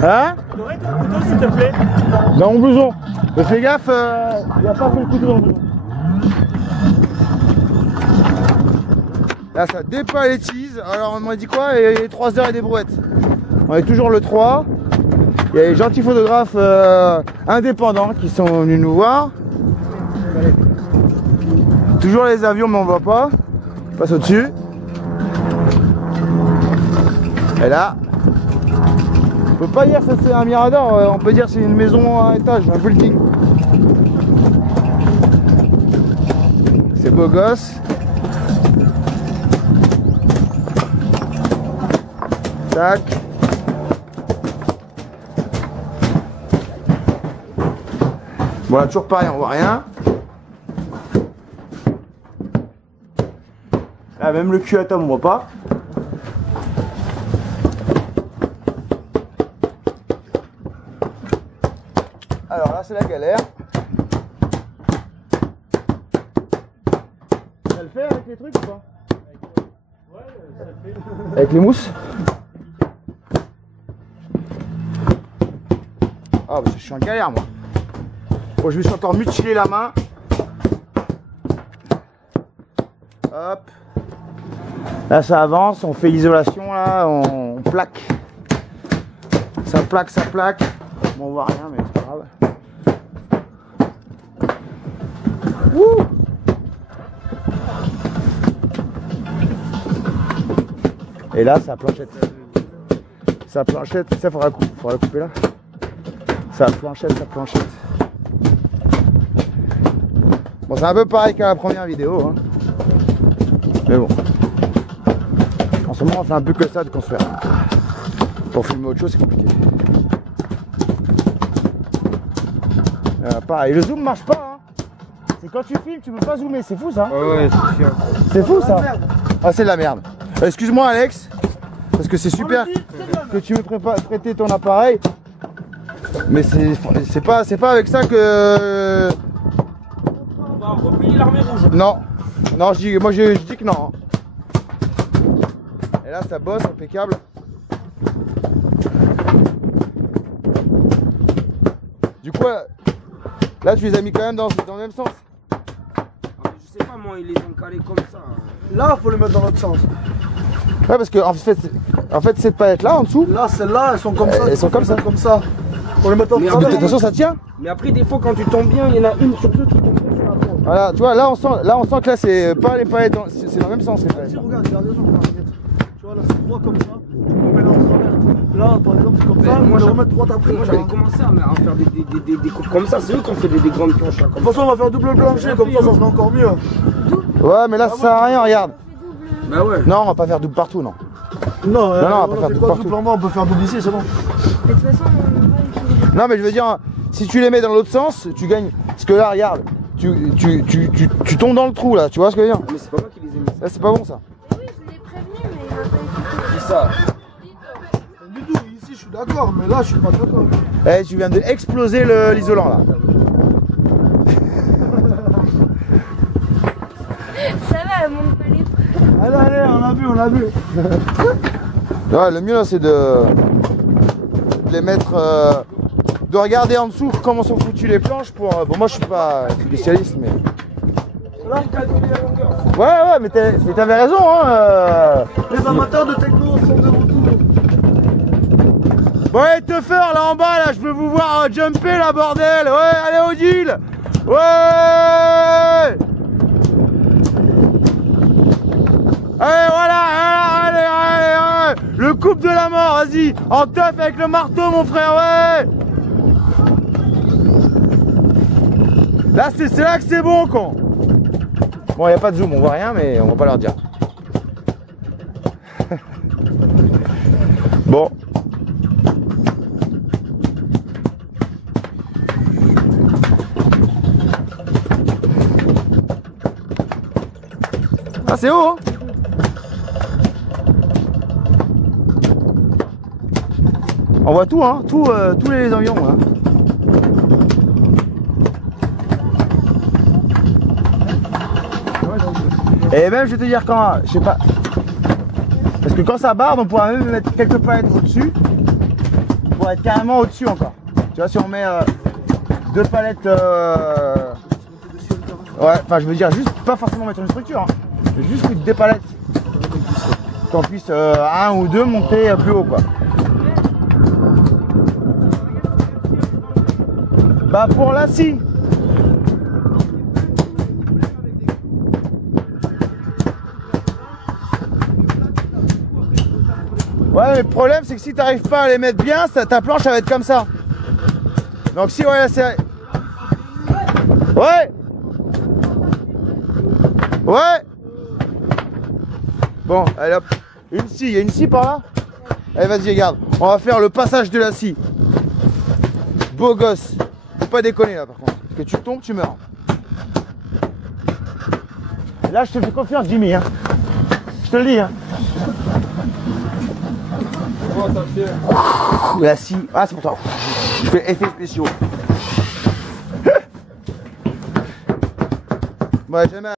Hein? Tu aurais ton couteau s'il te plaît? Dans mon blouson. Mais fais gaffe, il n'y a pas fait le couteau dans le blouson. Là ça dépaletise. Alors on m'a dit quoi? Il y a 3 heures et des brouettes. On est toujours le 3. Il y a les gentils photographes indépendants qui sont venus nous voir. Toujours les avions mais on voit pas. On passe au-dessus. Et là, on peut pas dire que c'est un mirador, on peut dire que c'est une maison à étage, un building. C'est beau gosse. Tac. Bon là toujours pareil, on voit rien. Là même le cul à Tom on voit pas. Alors là c'est la galère. Ça le fait avec les trucs ou pas? Ouais, ça le fait. Avec les mousses? Ah bah je suis en galère moi. Bon, je me suis encore mutilé la main. Hop. Là ça avance, on fait l'isolation là, on plaque. Ça plaque, ça plaque. Bon on voit rien mais c'est pas grave. Wouh! Et là sa planchette. Sa planchette, ça faudra la couper là. Sa planchette. Bon c'est un peu pareil qu'à la première vidéo hein. Mais bon. En ce moment on fait un peu que ça de construire. Pour filmer autre chose c'est compliqué. Pareil, le zoom marche pas hein. C'est quand tu filmes tu peux pas zoomer, c'est fou ça. Ouais c'est sûr. C'est fou ça. Ah c'est de la merde. Excuse-moi Alex. Parce que c'est super que tu me prêter ton appareil. Mais c'est pas avec ça que... On va replier l'armée rouge. Non, non, je dis que non. Et là, ça bosse, impeccable. Du coup, là, tu les as mis quand même dans le même sens. Je sais pas moi, ils les ont calés comme ça. Là, faut les mettre dans l'autre sens. Ouais, parce que en fait cette palette là en dessous. Là, celles-là, elles sont comme ça. Elles sont comme ça. Comme ça. Pour les mettre en Mais de travers. toute façon, ça tient. Mais après, des fois, quand tu tombes bien, il y en a une sur deux qui tombe sur la porte. Voilà, tu vois, là on sent que là c'est pas les palettes, c'est dans le même sens les palettes. Si, regarde, raison, regarde. Tu vois, là, c'est droit comme ça. On met là en travers. Là, par exemple, c'est comme ça. On va le remettre droite après. Moi, j'avais commencé à faire des coupes comme ça. C'est eux qui ont fait des grandes planches là. De toute façon, on va faire double plancher, comme ça sera encore mieux. Ouais, mais là ça sert à rien, regarde. Bah ouais. Non, on va pas faire double partout, non. Non, on va pas faire double partout. Double en bas, on peut faire double ici, c'est bon. Mais de toute façon, Non, mais je veux dire, si tu les mets dans l'autre sens, tu gagnes. Parce que là, regarde, tu tombes dans le trou là, tu vois ce que je veux dire? Mais c'est pas moi qui les ai mis. Là, c'est pas bon ça. oui, je l'ai prévenu, mais il m'a pas écouté. C'est ça. Du tout, ici, je suis d'accord, mais là, je suis pas d'accord. Eh, tu viens de exploser l'isolant là. Ça va, elle monte pas les preuves. Allez, on a vu. Ouais, le mieux là, c'est de les mettre. De regarder en dessous comment sont foutues les planches pour. Bon, moi je suis pas spécialiste, mais. Là, Ouais, mais t'avais raison, hein. les amateurs de techno sont de retour. Bon, allez, teufeur là en bas, là, je veux vous voir jumper là, bordel. Ouais, allez, Odile. Ouais. Allez, voilà, allez. Le couple de la mort, vas-y. En teuf avec le marteau, mon frère, ouais. Là, c'est là que c'est bon, con. Bon, il n'y a pas de zoom, on voit rien, mais on va pas leur dire. Bon. Ah, c'est haut, hein. On voit tout, hein, tous les avions, hein. Et même je vais te dire quand, je sais pas. Parce que quand ça barde, on pourra même mettre quelques palettes au-dessus. On pourra être carrément au-dessus encore. Tu vois, si on met 2 palettes. Ouais, enfin je veux dire juste pas forcément mettre une structure. Hein. Juste des palettes. Qu'on puisse 1 ou 2 monter plus haut quoi. Bah pour là si. Ouais mais le problème c'est que si t'arrives pas à les mettre bien, ta planche elle va être comme ça. Donc si ouais là c'est. Ouais. Ouais. Bon allez hop. Une scie, il y a une scie par là. Allez vas-y regarde. On va faire le passage de la scie. Beau gosse. Faut pas déconner là par contre. Parce que tu tombes, tu meurs. Là je te fais confiance Jimmy hein. Je te le dis hein. La scie. Ah c'est pour toi. Je fais effets spéciaux. Moi jamais.